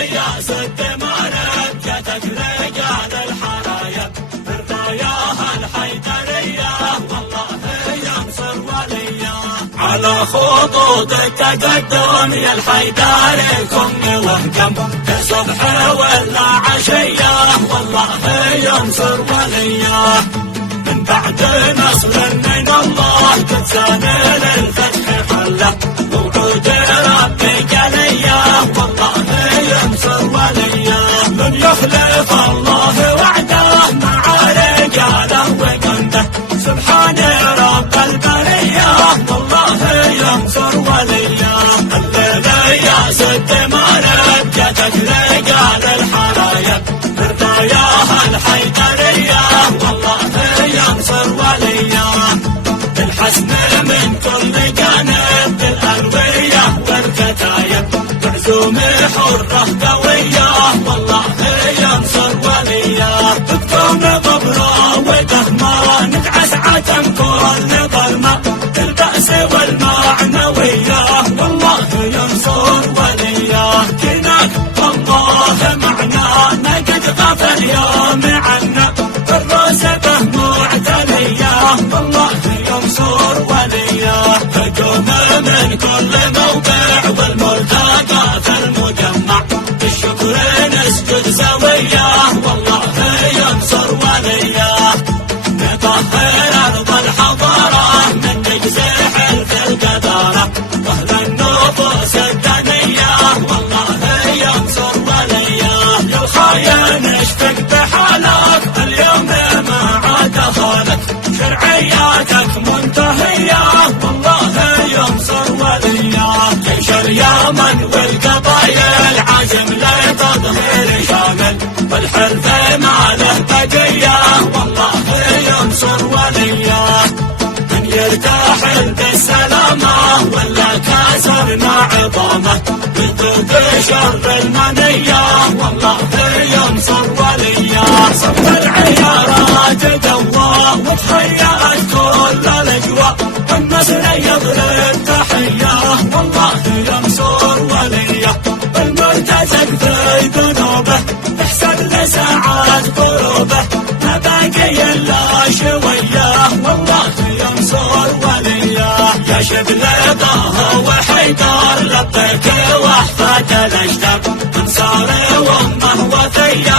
يا سد مالك جتك رجال الحرايب برقاياها الحيدرية والله ينصر وليه على خطوط التقدم يا الحيدري كن واهجم صبح ولا عشية والله ينصر وليه من بعد نصر من الله تتسانل الفتح حله وعود ربك عليا والله ينصر وليه من يخلف الله وعده مع رجاله وجنده سبحان رب البريه والله ينصر وليه الليل يا سد مالك جتك رجال الحرايب برقاياها الحيدريه والله ينصر وليه الحسن من كل جانب بالألوية والكتايب معزوم حرة قوية والله ينصر وليه بكون ضبرة ودهمة ندعس عتم كل ظلمة البأس والمعنوية والله ينصر وليه كناك والله معنا ما قد غفل يوم عنا الراس به معتلية والله ينصر وليه هجوم من كل موضع والملتقى في المجمع بالشكر نسجد سوية والله ينصر وليه نطهر أرض الحضارة من نجزح في القدارة واهل النفوس الدنيا والله ينصر وليه يا الخاين اشفق بحالك اليوم ما عاد خالك شرعياتك منتهية والله ينصر وليه جيش اليمن والقبايل عازم لتظهير شامل والحلف ما له بقية والله ينصر وليه من يرتاح بالسلامة ولا كسرنا عظامه بضد شر المنية والله ينصر وليه صف العيارات دوا وتهيأت كل الأجواء والنسل يضرب تحية والله ينصر وليه المرتزق في ذنوبه تحسب لساعات قربه ما باقي إلا شوية والله ينصر وليه يا شبل طه وحيدر لبيك وحفة الأجدب انصار وامه وفيه